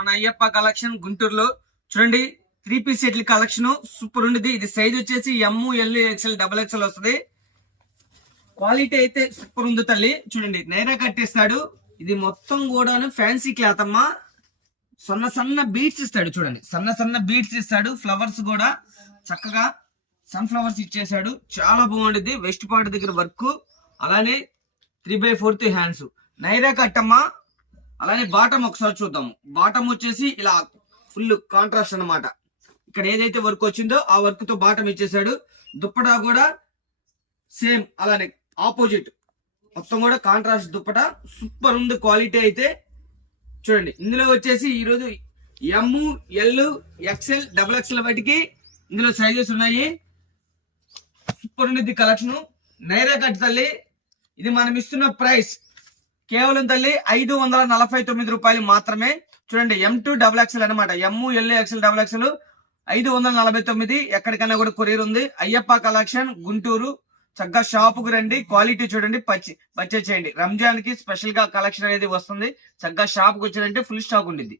మన అయ్యప్ప కలెక్షన్ గుంటూరులో చూడండి. 3 పీస్ సెట్ల కలెక్షన్ సూపర్ ఉండేది. ఇది సైజ్ వచ్చేసి ML XL XXL వస్తుంది. క్వాలిటీ అయితే సూపర్ ఉంది తల్లి. చూడండి నైరా కట్టేస్తాడు. ఇది మొత్తం కూడాను ఫ్యాన్సీ క్లాత్ అమ్మా. సన్న సన్న బీట్స్ ఇస్తాడు. చూడండి సన్న సన్న బీట్స్ ఇస్తాడు. ఫ్లవర్స్ కూడా చక్కగా సన్ఫ్లవర్స్ ఇచ్చేసాడు. చాలా బాగుండేది. వెస్ట్ పార్ట్ దగ్గర వర్క్, అలానే 3/4 హ్యాండ్స్ నైరా కట్టమ్మా. అలానే బాటం ఒకసారి చూద్దాము. బాటం వచ్చేసి ఇలా ఫుల్ కాంట్రాస్ట్ అన్నమాట. ఇక్కడ ఏదైతే వర్క్ వచ్చిందో ఆ వర్క్ తో బాటం ఇచ్చేసాడు. దుప్పటా కూడా సేమ్ అలానే ఆపోజిట్ మొత్తం కూడా కాంట్రాస్ట్ దుప్పటా. సూపర్ ఉంది క్వాలిటీ అయితే. చూడండి ఇందులో వచ్చేసి ఈరోజు ML XL XXL వాటికి ఇందులో సైజెస్ ఉన్నాయి. సూపర్ ఉండేది కలెక్షన్. నైరా కట్ తల్లి. ఇది మనం ఇస్తున్న ప్రైస్ కేవలం తల్లి 549 రూపాయలు మాత్రమే. చూడండి M2 XXL అనమాట. ML XL XXL 549. ఎక్కడికైనా కూడా కొరియర్ ఉంది. అయ్యప్ప కలెక్షన్ గుంటూరు. చక్కగా షాప్ కు రండి. క్వాలిటీ చూడండి, పర్చేజ్ చేయండి. రంజాన్ కి స్పెషల్ గా కలెక్షన్ అనేది వస్తుంది. చక్కగా షాప్ కు వచ్చారంటే ఫుల్ స్టాక్ ఉండిద్ది.